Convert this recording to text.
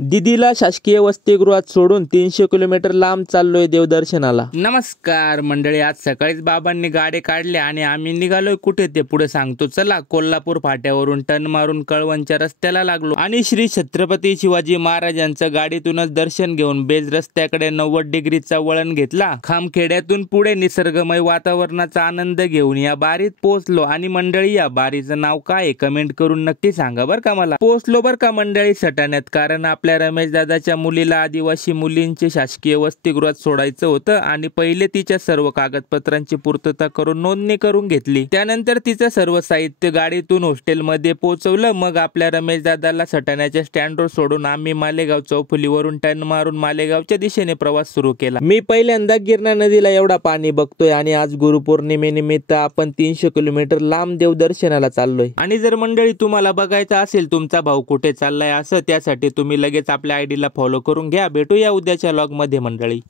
दिदीला शासकीय वसतिगृहात सोडून 300 किलोमीटर लांब चाललोय देवदर्शनाला। नमस्कार मंडळी, आज सकाळीच बाबांनी गाडी काढली आणि आम्ही निघालोय कुठे ते पुढे सांगतो। चला, कोल्हापूर फाट्यावरून टर्न मारून कळवणच्या रस्त्याला लागलो आणि श्री छत्रपती शिवाजी महाराजांचं गाडीतूनच दर्शन घेऊन बेज रस्त्याकडे 90 डिग्रीचा वळण घेतला। खामखेड्यातून पुढे निसर्गमय वातावरणाचा आनंद घेऊन या बारीत पोहोचलो। आणि मंडळी, या बारीचं नाव काय आहे कमेंट करून नक्की सांगा बर का मला। पोहोचलो बर का मंडळी सटाण्यात, कारण आपल्या रमेश दादाच्या मुलीला आदिवासी मुलींचे शासकीय वसतिगृहात सोडायचं होतं आणि पहिले तिच्या सर्व कागदपत्रांची पूर्तता करून नोंदणी करून घेतली। त्यानंतर तिचं सर्व साहित्य गाडीतून हॉस्टेलमध्ये पोहोचवलं। मग आपल्या रमेश दादाला सटाण्याच्या स्टँडवर सोडून आम्ही मालेगाव चौफुलीवरून टर्न मारून मालेगावच्या दिशेने प्रवास सुरू केला। मी पहिल्यांदा गिरणा नदीला एवढा पाणी बघतोय आणि आज गुरुपौर्णिमेनिमित्त आपण 300 किलोमीटर लांब देवदर्शनाला चाललोय। आणि जर मंडळी तुम्हाला बघायचं असेल तुमचा भाऊ कुठे चाललाय असं, त्यासाठी तुम्ही लगेच आपल्या आयडीला फॉलो करून घ्या। भेटूया उद्याच्या व्लॉग मध्ये मंडळी।